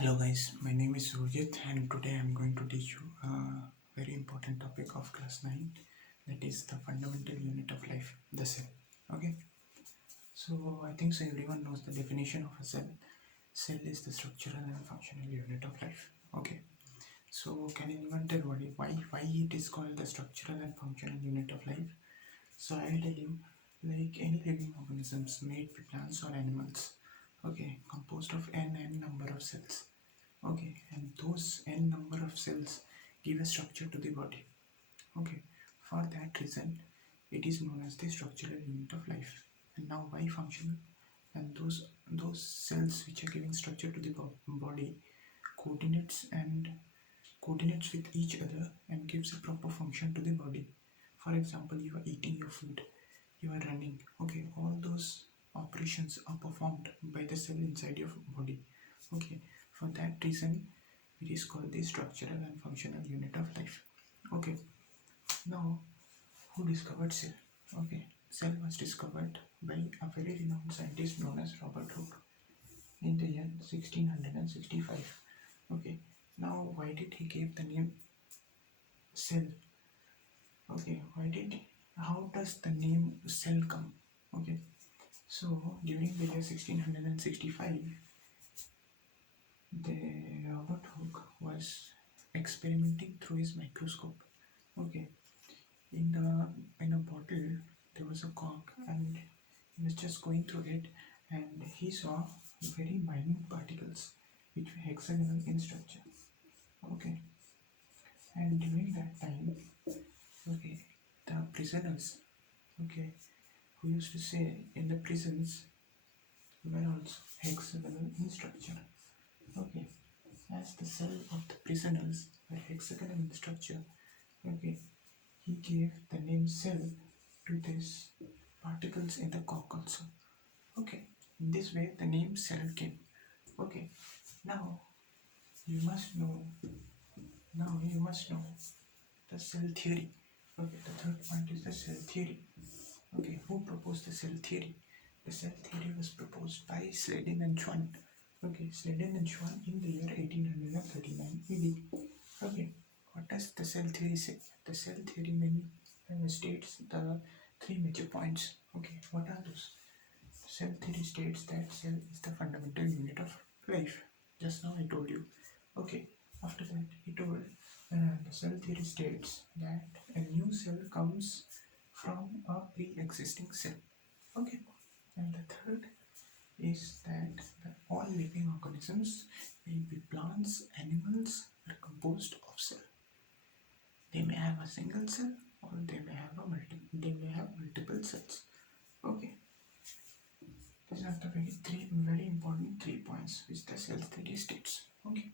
Hello guys, my name is Surjit and today I am going to teach you a very important topic of class 9, that is the fundamental unit of life, the cell. Okay, so I think so everyone knows the definition of a cell. Cell is the structural and functional unit of life. Okay, so can anyone tell why it is called the structural and functional unit of life? So I'll tell you, like any living organisms made by plants or animals, okay, composed of n number of cells. Okay, and those n number of cells give a structure to the body. Okay, for that reason, it is known as the structural unit of life. And now, why functional? And those cells which are giving structure to the body coordinates with each other and gives a proper function to the body. For example, you are eating your food, you are running. Okay, all those operations are performed by the cell inside your body. Okay, for that reason, it is called the structural and functional unit of life. Okay, now who discovered cell? Okay, cell was discovered by a very renowned scientist known as Robert Hooke in the year 1665. Okay, now why did he give the name cell? Okay, how does the name cell come? Okay, so during the year 1665, the Robert Hooke was experimenting through his microscope. Okay, in a bottle there was a cork, and he was just going through it, and he saw very minute particles which were hexagonal in structure. Okay, and during that time, okay, the prisoners, okay, who used to say in the prisons were also hexagonal in structure. Okay, as the cell of the prisoners were hexagonal in structure, okay, he gave the name cell to these particles in the cork also. Okay, in this way the name cell came. Okay, now you must know the cell theory. Okay, the third point is the cell theory. Okay, who proposed the cell theory? The cell theory was proposed by Sladen and Schwann. Okay, Sladen and Schwann in the year 1839 AD. Okay, what does the cell theory say? The cell theory states the three major points. Okay, what are those? Cell theory states that cell is the fundamental unit of life. Just now I told you. Okay, after that he told the cell theory states that a new cell comes from a pre-existing cell. Okay, and the third is that all living organisms, may be plants, animals, are composed of cell. They may have a single cell or they may have multiple cells. Okay, these are the very important 3 points which the cell theory states. Okay,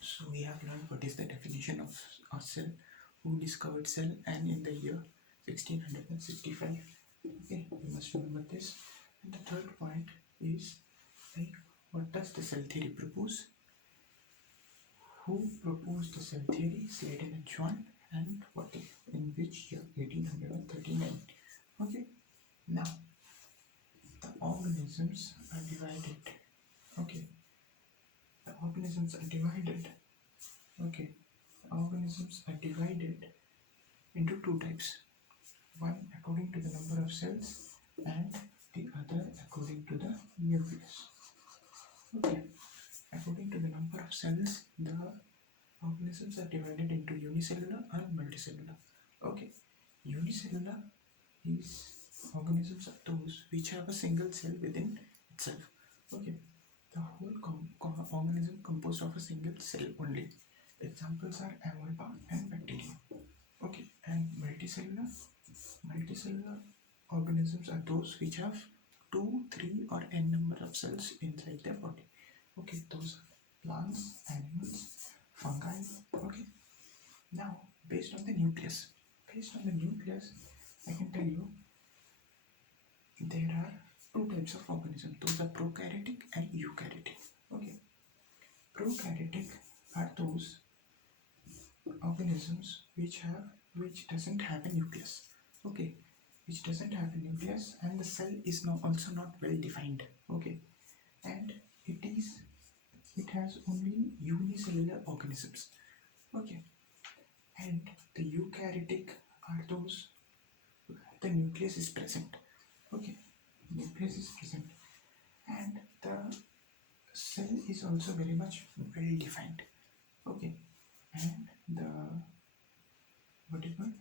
so we have learned what is the definition of a cell, who discovered cell, and in the year 1665. Okay, you must remember this. And the third point is, like, what does the cell theory propose? Who proposed the cell theory? Sladen and Schwann, and what in which year? 1839. Okay, now the organisms are divided. Okay, the organisms are divided. Okay, organisms are divided into two types. One according to the number of cells, and the other according to the nucleus. Okay, according to the number of cells, the organisms are divided into unicellular and multicellular. Okay, unicellular is organisms are those which have a single cell within itself. Okay, the whole organism composed of a single cell only. Examples are amoeba and bacteria. Okay, and multicellular organisms are those which have 2, 3, or n number of cells inside their body. Okay, those are plants, animals, fungi. Okay, now based on the nucleus, I can tell you there are two types of organisms. Those are prokaryotic and eukaryotic. Okay, prokaryotic are those organisms which doesn't have a nucleus. Okay, which doesn't have a nucleus, and the cell is also not well defined. Okay, and it is it has only unicellular organisms. Okay, and the eukaryotic are those where the nucleus is present. Okay, nucleus is present, and the cell is also very much well defined. Okay, and the what is called?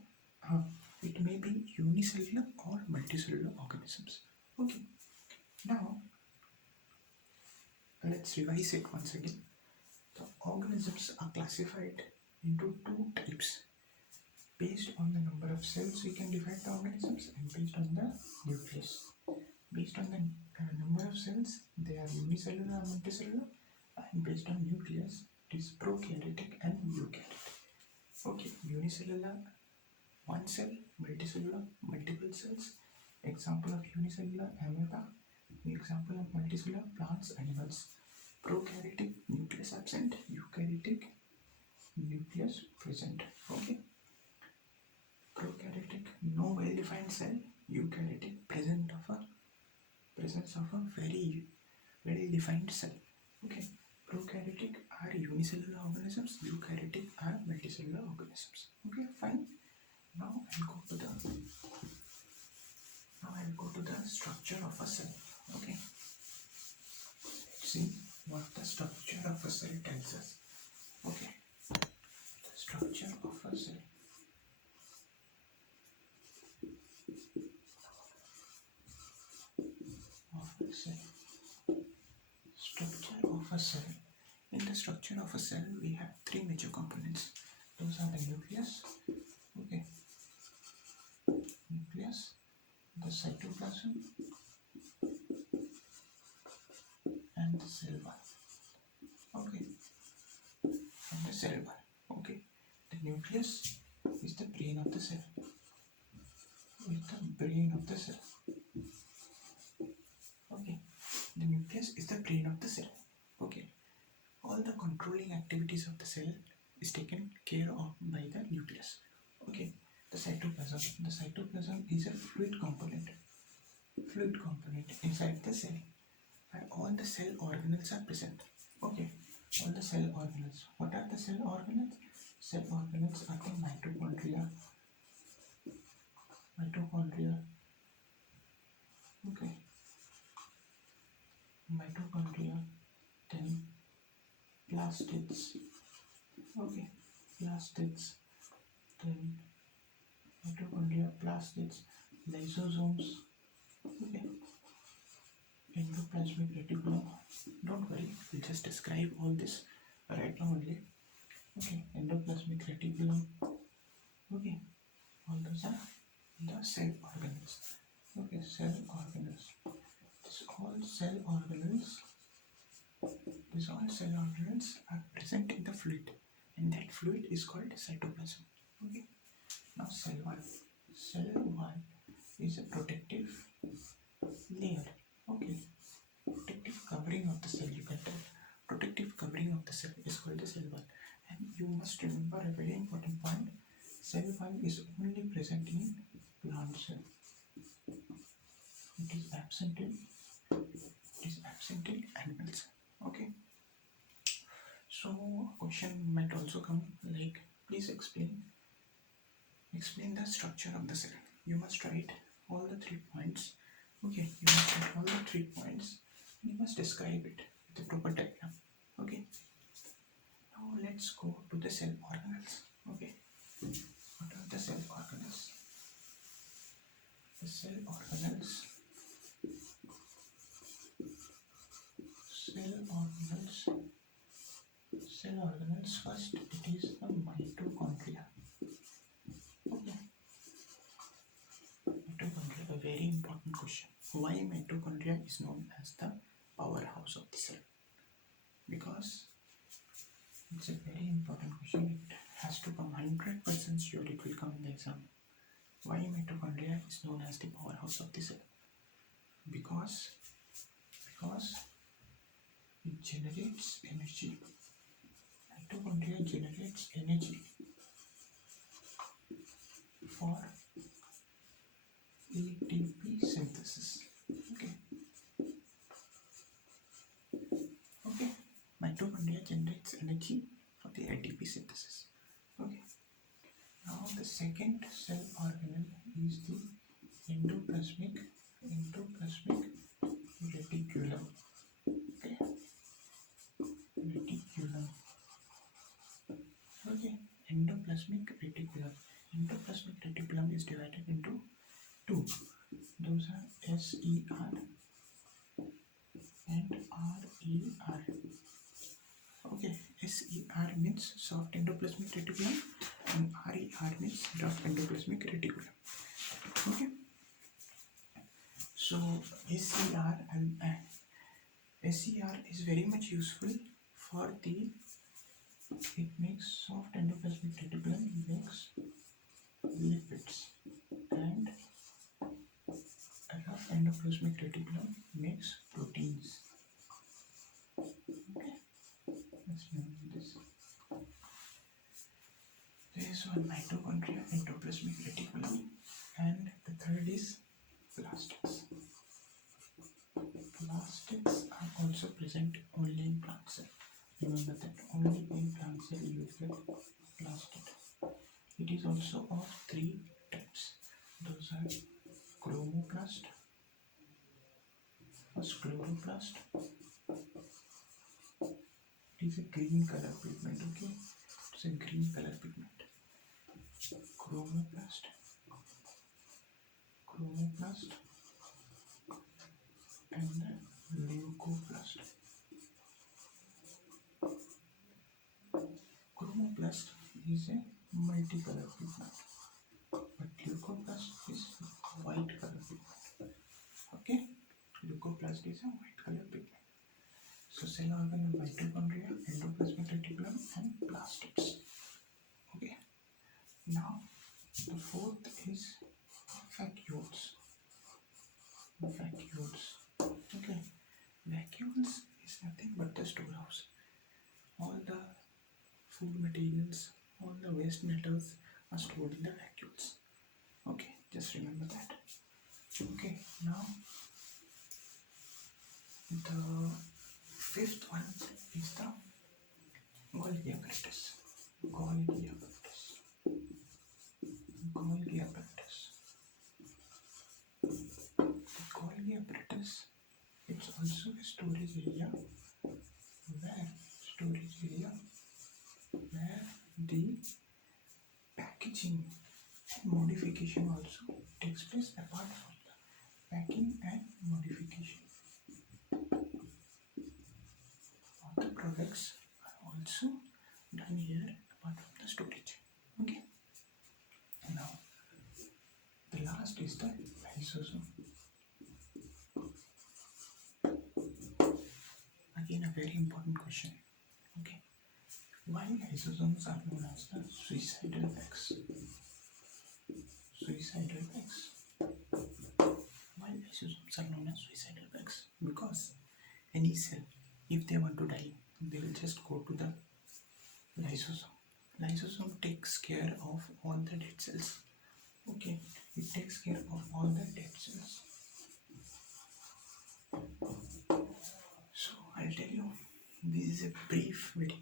Uh, it may be unicellular or multicellular organisms. Okay, now let's revise it once again. The organisms are classified into two types. Based on the number of cells, we can divide the organisms, and based on the nucleus. Based on the number of cells, they are unicellular or multicellular, and based on nucleus, it is prokaryotic and eukaryotic. Okay, unicellular, one cell, multicellular, multiple cells. Example of unicellular, amoeba. Example of multicellular, plants, animals. Prokaryotic, nucleus absent. Eukaryotic, nucleus present. Okay. Prokaryotic, no well-defined cell. Eukaryotic, presence of a very well-defined cell. Okay. Prokaryotic are unicellular organisms. Eukaryotic are multicellular organisms. Okay, fine. Now I'll go to the structure of a cell. Okay. Let's see what the structure of a cell tells us. Okay. The structure of a cell. Structure of a cell. In the structure of a cell, we have three major components. Those are the nucleus. Okay. Nucleus, the cytoplasm, and the cell wall. Okay. And the cell wall. Okay. The nucleus is the brain of the cell. Is the brain of the cell. Okay. The nucleus is the brain of the cell. Okay. All the controlling activities of the cell is taken care of by the nucleus. Okay. The cytoplasm. The cytoplasm is a fluid component inside the cell, where all the cell organelles are present. Okay. All the cell organelles. What are the cell organelles? Cell organelles are the mitochondria. Okay. Mitochondria, then plastids. Okay. Plastids, then mitochondria, plastids, lysosomes. Okay. Endoplasmic reticulum. Don't worry, we'll just describe all this right now only. Okay. Endoplasmic reticulum. Okay. All those are the cell organelles. Okay. Cell organelles. These all cell organelles are present in the fluid, and that fluid is called cytoplasm. Okay. Now cell wall. Cell wall is a protective layer. Okay. Protective covering of the cell, you can tell. Protective covering of the cell is called the cell wall. And you must remember a very important point. Cell wall is only present in plant cell. It is absent in animal cell. Okay. So a question might also come like, please explain the structure of the cell. You must write all the 3 points. Okay, you must write all the 3 points. You must describe it with a proper diagram. Okay. Now let's go to the cell organelles. Okay. What are the cell organelles? The cell organelles. First, it is the mitochondria. Okay. Mitochondria, a very important question. Why mitochondria is known as the powerhouse of the cell? Because it's a very important question. It has to come 100% sure, it will come in the exam. Why mitochondria is known as the powerhouse of the cell? Because it generates energy. Mitochondria generates energy for ATP synthesis. Okay. its energy for the ATP synthesis. Okay. Now the second cell organelle is the endoplasmic reticulum. Okay. Reticulum. Okay. Endoplasmic reticulum. Endoplasmic reticulum is divided into two. Those are SER and RER. Okay, SER means soft endoplasmic reticulum and RER means rough endoplasmic reticulum. Okay, so SER is very much useful for the, it makes soft endoplasmic reticulum, makes lipids, and rough endoplasmic reticulum makes proteins. Okay, let's remember this. There is one mitochondria, endoplasmic reticulum, and the third is plastids. Plastids are also present only in plant cell. Remember that only in plant cell you will get plastid. It is also of three types. Those are chromoplast. First chloroplast. It is a green color pigment. Okay, it's a green color pigment. Chromoplast. And the leucoplast. Chromoplast is a multicolor pigment, but leucoplast is white color pigment. Okay, leucoplast is a white color pigment. So cell organ of mitochondria, endoplasmic reticulum, and plastids. Okay. Now the fourth is vacuoles. Okay. Vacuoles is nothing but the storehouse. All the food materials, all the waste metals are stored in the vacuoles. Okay, just remember that. Okay, now the fifth one is the Golgi apparatus. Golgi apparatus. The Golgi apparatus, it's also a storage area where the packaging and modification also takes place. Apart from the packing and modification, all the products are also done here apart from the storage. Okay. Now the last is the lysosome. Again, a very important question. Okay, why lysosomes are known as the suicidal bags? Why lysosomes are known as suicidal bags? Because any cell, if they want to die, they will just go to the lysosome. Lysosome takes care of all the dead cells. Okay, it takes care of all the dead cells. So I'll tell you, this is a brief, very